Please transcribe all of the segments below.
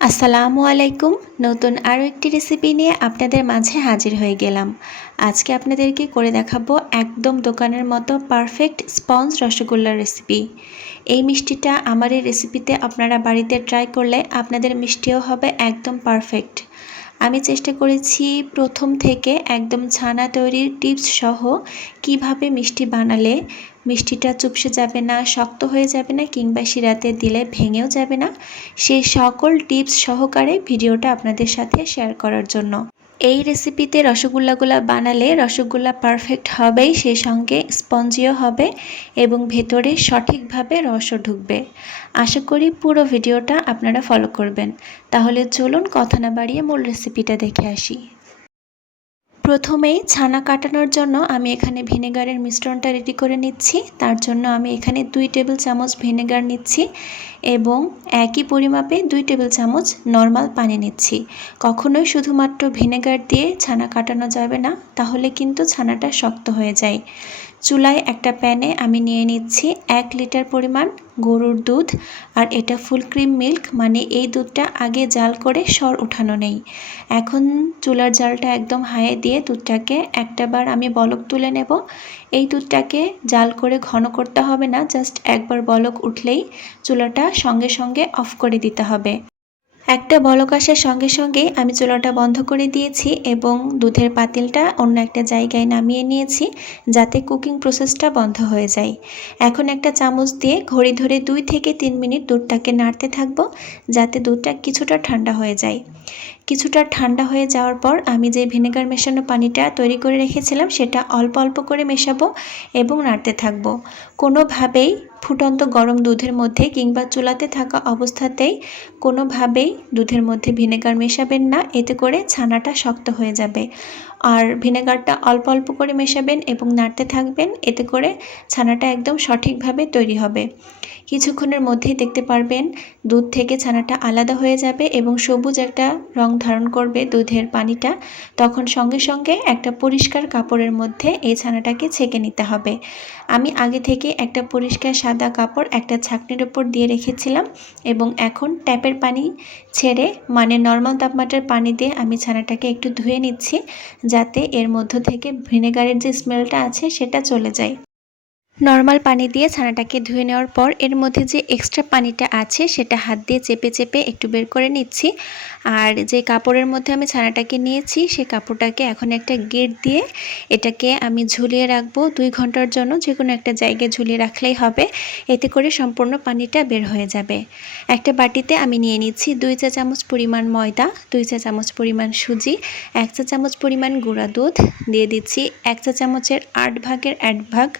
আসসালামু আলাইকুম। নতুন আরও একটি রেসিপি নিয়ে আপনাদের মাঝে হাজির হয়ে গেলাম। আজকে আপনাদেরকে করে দেখাবো একদম দোকানের মতো পারফেক্ট স্পঞ্জ রসগোল্লার রেসিপি। এই মিষ্টিটা আমার এই রেসিপিতে আপনারা বাড়িতে ট্রাই করলে আপনাদের মিষ্টিও হবে একদম পারফেক্ট। আমি চেষ্টা করেছি প্রথম থেকে একদম ছানা তৈরির টিপস সহ কিভাবে মিষ্টি বানালে মিষ্টিটা চুপসে যাবে না, শক্ত হয়ে যাবে না, কিংবা শিরাতে দিলে ভেঙেও যাবে না, সেই সকল টিপস সহকারে ভিডিওটা আপনাদের সাথে শেয়ার করার জন্য। এই রেসিপিতে রসগোল্লাগুলো বানালে রসগোল্লা পারফেক্ট হবেই, সেই সঙ্গে স্পঞ্জিও হবে এবং ভেতরে সঠিকভাবে রসও ঢুকবে। আশা করি পুরো ভিডিওটা আপনারা ফলো করবেন। তাহলে চলুন কথা না বাড়িয়ে মূল রেসিপিটা দেখে আসি। প্রথমেই ছানা কাটানোর জন্য আমি এখানে ভিনেগারের মিশ্রণটা রেডি করে নিচ্ছি। তার জন্য আমি এখানে 2 টেবিল চামচ ভিনেগার নিচ্ছি এবং একই পরিমাপে 2 টেবিল চামচ নর্মাল পানি নিচ্ছি। কখনোই শুধুমাত্র ভিনেগার দিয়ে ছানা কাটানো যাবে না, তাহলে কিন্তু ছানাটা শক্ত হয়ে যায়। চুলায় একটা প্যানে আমি নিয়ে নিচ্ছি 1 লিটার পরিমাণ গরুর দুধ, আর এটা ফুল ক্রিম মিল্ক, মানে এই দুধটা আগে জাল করে সর উঠানো নেই। এখন চুলার জালটা একদম হাইয়ে দিয়ে দুধটাকে একটাবার আমি বলক তুলে নেব। এই দুধটাকে জাল করে ঘন করতে হবে না, জাস্ট একবার বলক উঠলেই চুলাটা সঙ্গে সঙ্গে অফ করে দিতে হবে। একটা বলক আসার সঙ্গে সঙ্গেই আমি চুলাটা বন্ধ করে দিয়েছি এবং দুধের পাতিলটা অন্য একটা জায়গায় নামিয়ে নিয়েছি, যাতে কুকিং প্রসেসটা বন্ধ হয়ে যায়। এখন একটা চামচ দিয়ে ঘড়ি ধরে 2 থেকে 3 মিনিট দুধটাকে নাড়তে থাকবো, যাতে দুধটা কিছুটা ঠান্ডা হয়ে যায়। কিছুটা ঠান্ডা হয়ে যাওয়ার পর আমি যে ভিনেগার মেশানো পানিটা তৈরি করে রেখেছিলাম সেটা অল্প অল্প করে মেশাবো এবং নাড়তে থাকবো। কোনোভাবেই ফুটন্ত গরম দুধের মধ্যে কিংবা চুলাতে থাকা অবস্থাতেই কোনোভাবেই দুধের মধ্যে ভিনেগার মেশাবেন না, এতে করে ছানাটা শক্ত হয়ে যাবে। আর ভিনেগারটা অল্প অল্প করে মেশাবেন এবং নাড়তে থাকবেন, এতে করে ছানাটা একদম সঠিকভাবে তৈরি হবে। কিছুক্ষণের মধ্যেই দেখতে পারবেন দুধ থেকে ছানাটা আলাদা হয়ে যাবে এবং সবুজ একটা রং ধারণ করবে দুধের পানিটা। তখন সঙ্গে সঙ্গে একটা পরিষ্কার কাপড়ের মধ্যে এই ছানাটাকে ছেঁকে নিতে হবে। আমি আগে থেকে একটা পরিষ্কার সাদা কাপড় একটা ছাঁকনির উপর দিয়ে রেখেছিলাম এবং এখন ট্যাপের পানি ছেড়ে, মানে নর্মাল তাপমাত্রার পানি দিয়ে আমি ছানাটাকে একটু ধুয়ে নিচ্ছি, যাতে এর মধ্য থেকে ভিনেগারের যে স্মেলটা আছে সেটা চলে যায়। নর্মাল পানি দিয়ে ছানাটাকে ধুয়ে নেওয়ার পর এর মধ্যে যে এক্সট্রা পানিটা আছে সেটা হাত দিয়ে চেপে চেপে একটু বের করে নিচ্ছি। আর যে কাপড়ের মধ্যে আমি ছানাটাকে নিয়েছি সেই কাপড়টাকে এখন একটা গেট দিয়ে এটাকে আমি ঝুলিয়ে রাখবো 2 ঘন্টার জন্য। যে কোনো একটা জায়গায় ঝুলিয়ে রাখলেই হবে, এতে করে সম্পূর্ণ পানিটা বের হয়ে যাবে। একটা বাটিতে আমি নিয়ে নিচ্ছি 2 চা চামচ পরিমাণ ময়দা, 2 চা চামচ পরিমাণ সুজি, 1 চা চামচ পরিমাণ গুঁড়া দুধ, দিয়ে দিচ্ছি 1 চা চামচের 8 ভাগের 1 ভাগ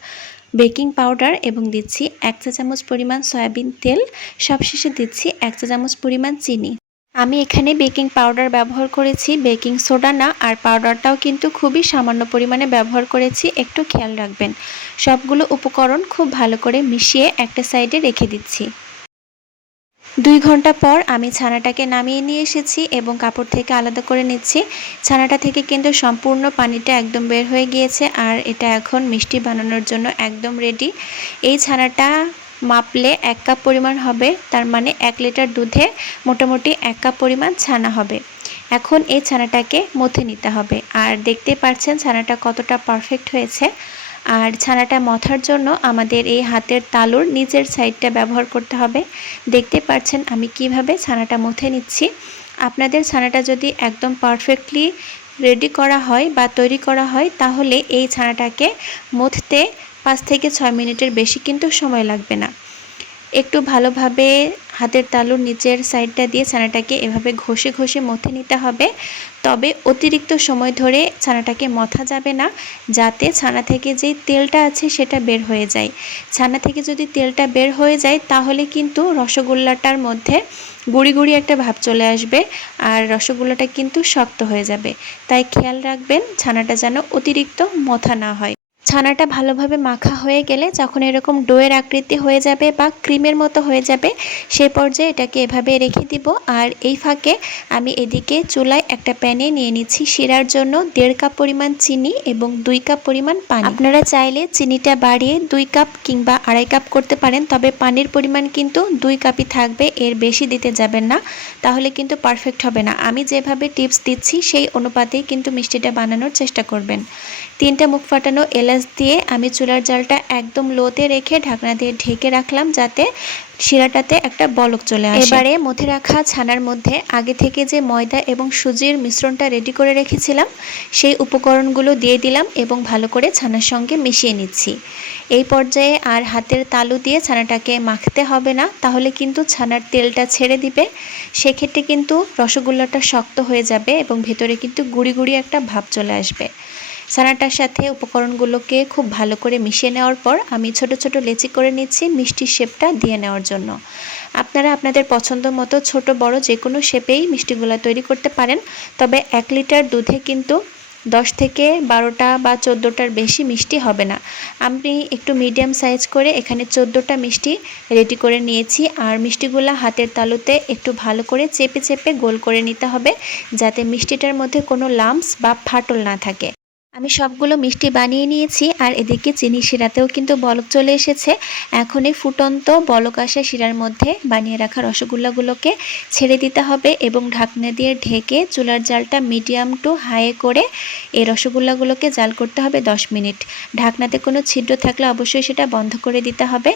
বেকিং পাউডার এবং দিচ্ছি 1 চা চামচ পরিমাণ সয়াবিন তেল, সবশেষে দিচ্ছি 1 চা চামচ পরিমাণ চিনি। আমি এখানে বেকিং পাউডার ব্যবহার করেছি, বেকিং সোডা না। আর পাউডারটাও কিন্তু খুবই সামান্য পরিমাণে ব্যবহার করেছি, একটু খেয়াল রাখবেন। সবগুলো উপকরণ খুব ভালো করে মিশিয়ে একটা সাইডে রেখে দিচ্ছি। 2 ঘন্টা পর আমি ছানাটাকে নামিয়ে নিয়ে এসেছি এবং কাপড় থেকে আলাদা করে নিচ্ছি। ছানাটা থেকে কিন্তু সম্পূর্ণ পানিটা একদম বের হয়ে গিয়েছে, আর এটা এখন মিষ্টি বানানোর জন্য একদম রেডি। এই ছানাটা মাপলে 1 কাপ পরিমাণ হবে, তার মানে 1 লিটার দুধে মোটামুটি 1 কাপ পরিমাণ ছানা হবে। এখন এই ছানাটাকে মথে নিতে হবে, আর দেখতে পাচ্ছেন ছানাটা কতটা পারফেক্ট হয়েছে। আর ছানাটা মথার জন্য আমাদের এই হাতের তালুর নিচের সাইডটা ব্যবহার করতে হবে। দেখতে পাচ্ছেন আমি কিভাবে ছানাটা মথে নিচ্ছি। আপনাদের ছানাটা যদি একদম পারফেক্টলি রেডি করা হয় বা তৈরি করা হয়, তাহলে এই ছানাটাকে মথতে 5 থেকে 6 মিনিটের বেশি কিন্তু সময় লাগবে না। একটু ভালোভাবে হাতের তালুর নিচের সাইডটা দিয়ে ছানাটাকে এভাবে ঘষে ঘষে মথে নিতে হবে। তবে অতিরিক্ত সময় ধরে ছানাটাকে মথা যাবে না, যাতে ছানা থেকে যে তেলটা আছে সেটা বের হয়ে যায়। ছানা থেকে যদি তেলটা বের হয়ে যায়, তাহলে কিন্তু রসগোল্লাটার মধ্যে গুঁড়ি গুঁড়ি একটা ভাব চলে আসবে, আর রসগোল্লাটা কিন্তু শক্ত হয়ে যাবে। তাই খেয়াল রাখবেন ছানাটা যেন অতিরিক্ত মথা না হয়। ছানাটা ভালোভাবে মাখা হয়ে গেলে যখন এরকম ডোয়ের আকৃতি হয়ে যাবে বা ক্রিমের মতো হয়ে যাবে, সেই পর্যায়ে এটাকে এভাবে রেখে দিব। আর এই ফাঁকে আমি এদিকে চুলায় একটা প্যানে নিয়ে নিচ্ছি শিরার জন্য 1.5 কাপ পরিমাণ চিনি এবং 2 কাপ পরিমাণ পানি। আপনারা চাইলে চিনিটা বাড়িয়ে 2 কাপ কিংবা 2.5 কাপ করতে পারেন, তবে পানির পরিমাণ কিন্তু 2 কাপই থাকবে, এর বেশি দিতে যাবেন না, তাহলে কিন্তু পারফেক্ট হবে না। আমি যেভাবে টিপস দিচ্ছি সেই অনুপাতেই কিন্তু মিষ্টিটা বানানোর চেষ্টা করবেন। 3টা মুখ ফাটানো এলাচ দিয়ে আমি চুলার জালটা একদম লোতে রেখে ঢাকনা দিয়ে ঢেকে রাখলাম, যাতে শিরাটাতে একটা বলক চলে আসে। এবারে মধ্যে রাখা ছানার মধ্যে আগে থেকে যে ময়দা এবং সুজির মিশ্রণটা রেডি করে রেখেছিলাম সেই উপকরণগুলো দিয়ে দিলাম এবং ভালো করে ছানার সঙ্গে মিশিয়ে নিচ্ছি। এই পর্যায়ে আর হাতের তালু দিয়ে ছানাটাকে মাখতে হবে না, তাহলে কিন্তু ছানার তেলটা ছেড়ে দিবে, সেক্ষেত্রে কিন্তু রসগোল্লাটা শক্ত হয়ে যাবে এবং ভেতরে কিন্তু গুঁড়ি গুঁড়ি একটা ভাব চলে আসবে। ছানাটার সাথে উপকরণগুলোকে খুব ভালো করে মিশিয়ে নেওয়ার পর আমি ছোট ছোট লেচি করে নিচ্ছি মিষ্টির শেপটা দিয়ে নেওয়ার জন্য। আপনারা আপনাদের পছন্দ মতো ছোট বড় যে কোনো শেপেই মিষ্টিগুলো তৈরি করতে পারেন, তবে 1 লিটার দুধে কিন্তু 10 থেকে 12টা বা 14টার বেশি মিষ্টি হবে না। আমি একটু মিডিয়াম সাইজ করে এখানে 14টা মিষ্টি রেডি করে নিয়েছি। আর মিষ্টিগুলো হাতের তালুতে একটু ভালো করে চেপে চেপে গোল করে নিতে হবে, যাতে মিষ্টিটার মধ্যে কোনো লাম্পস বা ফাটল না থাকে। আমি সবগুলো মিষ্টি বানিয়ে নিয়েছি আর এদিকে চিনি শিরাতেও কিন্তু বলক চলে এসেছে। এখন এই ফুটন্ত বলক আসা শিরার মধ্যে বানিয়ে রাখা রসগোল্লাগুলোকে ছেড়ে দিতে হবে এবং ঢাকনা দিয়ে ঢেকে চুলার জালটা মিডিয়াম টু হাই করে এই রসগোল্লাগুলোকে জাল করতে হবে 10 মিনিট। ঢাকনাতে কোনো ছিদ্র থাকলে অবশ্যই সেটা বন্ধ করে দিতে হবে।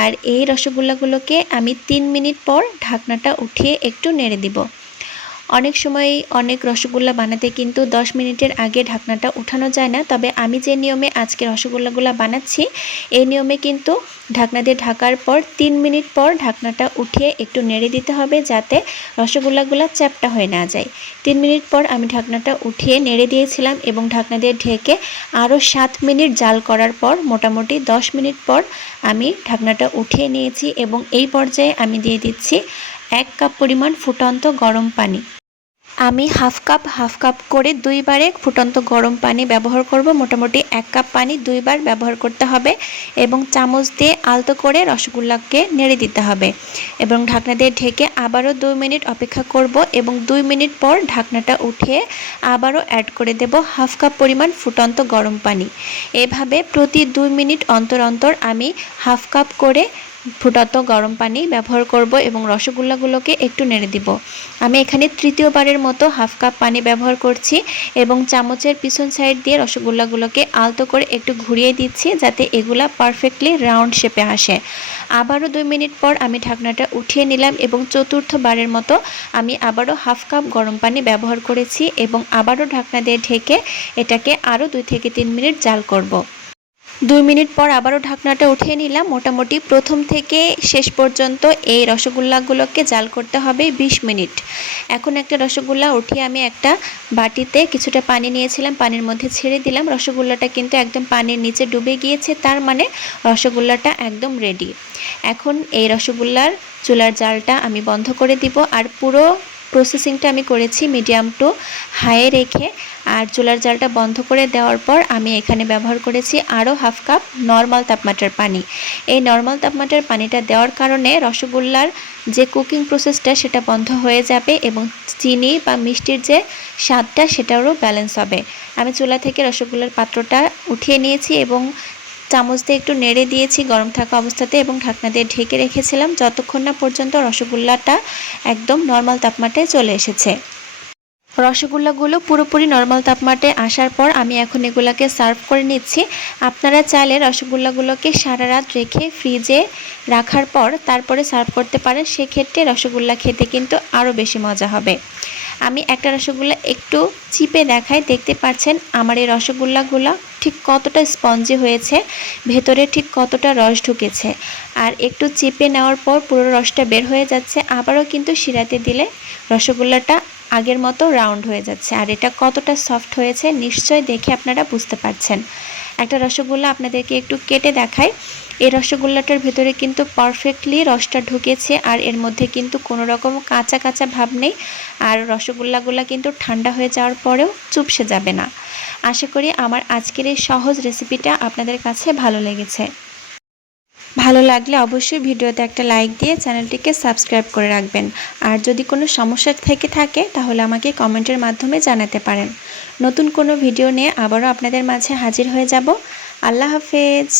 আর এই রসগোল্লাগুলোকে আমি 3 মিনিট পর ঢাকনাটা উঠিয়ে একটু নেড়ে দিব। অনেক সময় অনেক রসগোল্লা বানাতে কিন্তু 10 মিনিটের আগে ঢাকনাটা উঠানো যায় না, তবে আমি যে নিয়মে আজকে রসগোল্লাগুলো বানাচ্ছি এই নিয়মে কিন্তু ঢাকনা দিয়ে ঢাকার পর 3 মিনিট পর ঢাকনাটা উঠিয়ে একটু নেড়ে দিতে হবে, যাতে রসগোল্লাগুলো চ্যাপ্টা হয়ে না যায়। 3 মিনিট পর আমি ঢাকনাটা উঠিয়ে নেড়ে দিয়েছিলাম এবং ঢাকনা দিয়ে ঢেকে আরও 7 মিনিট জাল করার পর মোটামুটি 10 মিনিট পর আমি ঢাকনাটা উঠিয়ে নিয়েছি এবং এই পর্যায়ে আমি দিয়ে দিচ্ছি 1 কাপ পরিমাণ ফুটন্ত গরম পানি। আমি হাফ কাপ করে 2 বারে ফুটন্ত গরম পানি ব্যবহার করব। মোটামুটি 1 কাপ পানি 2 বার ব্যবহার করতে হবে এবং চামচ দিয়ে আলতো করে রসগোল্লাকে নেড়ে দিতে হবে এবং ঢাকনা দিয়ে ঢেকে আবারও 2 মিনিট অপেক্ষা করব এবং 2 মিনিট পর ঢাকনাটা উঠিয়ে আবারও অ্যাড করে দেব হাফ কাপ পরিমাণ ফুটন্ত গরম পানি। এভাবে প্রতি 2 মিনিট অন্তর অন্তর আমি হাফ কাপ করে ফুটন্ত গরম পানি ব্যবহার করব এবং রসগোল্লাগুলোকে একটু নেড়ে দিব। আমি এখানে তৃতীয়বারের মতো হাফ কাপ পানি ব্যবহার করছি এবং চামচের পিছন সাইড দিয়ে রসগোল্লাগুলোকে আলতো করে একটু ঘুরিয়ে দিচ্ছি, যাতে এগুলা পারফেক্টলি রাউন্ড শেপে আসে। আবারও 2 মিনিট পর আমি ঢাকনাটা উঠিয়ে নিলাম এবং চতুর্থবারের মতো আমি আবারও হাফ কাপ গরম পানি ব্যবহার করেছি এবং আবারও ঢাকনা দিয়ে ঢেকে এটাকে আরও 2 থেকে 3 মিনিট জাল করব। 2 মিনিট পর আবারও ঢাকনাটা উঠিয়ে নিলাম। মোটামুটি প্রথম থেকে শেষ পর্যন্ত এই রসগোল্লাগুলোকে জাল করতে হবে 20 মিনিট। এখন একটা রসগোল্লা উঠিয়ে আমি একটা বাটিতে কিছুটা পানি নিয়েছিলাম, পানির মধ্যে ছেড়ে দিলাম। রসগোল্লাটা কিন্তু একদম পানির নিচে ডুবে গিয়েছে, তার মানে রসগোল্লাটা একদম রেডি। এখন এই রসগোল্লার চুলার জালটা আমি বন্ধ করে দিব আর পুরো প্রসেসিংটা আমি করেছি মিডিয়াম টু হাইয়ে রেখে। আর চুলার জালটা বন্ধ করে দেওয়ার পর আমি এখানে ব্যবহার করেছি আরও হাফ কাপ নর্মাল তাপমাত্রার পানি। এই নর্মাল তাপমাত্রার পানিটা দেওয়ার কারণে রসগোল্লার যে কুকিং প্রসেসটা সেটা বন্ধ হয়ে যাবে এবং চিনি বা মিষ্টির যে স্বাদটা সেটারও ব্যালেন্স হবে। আমি চুলা থেকে রসগোল্লার পাত্রটা উঠিয়ে নিয়েছি এবং চামচ দিয়ে একটু নেড়ে দিয়েছি গরম থাকা অবস্থাতে এবং ঢাকনা দিয়ে ঢেকে রেখেছিলাম যতক্ষণ না পর্যন্ত রসগোল্লাটা একদম নর্মাল তাপমাত্রায় চলে এসেছে। রসগোল্লাগুলো পুরোপুরি নর্মাল তাপমাত্রায় আসার পর আমি এখন এগুলোকে সার্ভ করে নিচ্ছি। আপনারা চাইলে রসগোল্লাগুলোকে সারা রাত রেখে ফ্রিজে রাখার পর তারপরে সার্ভ করতে পারেন, সেক্ষেত্রে রসগোল্লা খেতে কিন্তু আরও বেশি মজা হবে। আমি একটা রসগোল্লা একটু চিপে দেখাই, দেখতে পাচ্ছেন আমার এই রসগোল্লাগুলো ঠিক কতটা স্পঞ্জি হয়েছে, ভেতরে ঠিক কতটা রস ঢুকেছে। আর একটু চিপে নেওয়ার পর পুরো রসটা বের হয়ে যাচ্ছে। আবারও কিন্তু শিরাতে দিলে রসগোল্লাটা আগের মতো রাউন্ড হয়ে যাচ্ছে। আর এটা কতটা সফট হয়েছে নিশ্চয়ই দেখে আপনারা বুঝতে পারছেন। একটা রসগোল্লা আপনাদেরকে একটু কেটে দেখাই। এই রসগোল্লাটার ভেতরে কিন্তু পারফেক্টলি রসটা ঢুকেছে, আর এর মধ্যে কিন্তু কোনো রকম কাঁচা কাঁচা ভাব নেই। আর রসগোল্লাগুলো কিন্তু ঠান্ডা হয়ে যাওয়ার পরেও চুপসে যাবে না। আশা করি আমার আজকের এই সহজ রেসিপিটা আপনাদের কাছে ভালো লেগেছে। ভালো লাগলে অবশ্যই ভিডিওতে একটা লাইক দিয়ে চ্যানেলটিকে সাবস্ক্রাইব করে রাখবেন। আর যদি কোনো সমস্যা থেকে থাকে তাহলে আমাকে কমেন্টের মাধ্যমে জানাতে পারেন। নতুন কোনো ভিডিও নিয়ে আবারও আপনাদের মাঝে হাজির হয়ে যাব। আল্লাহ হাফেজ।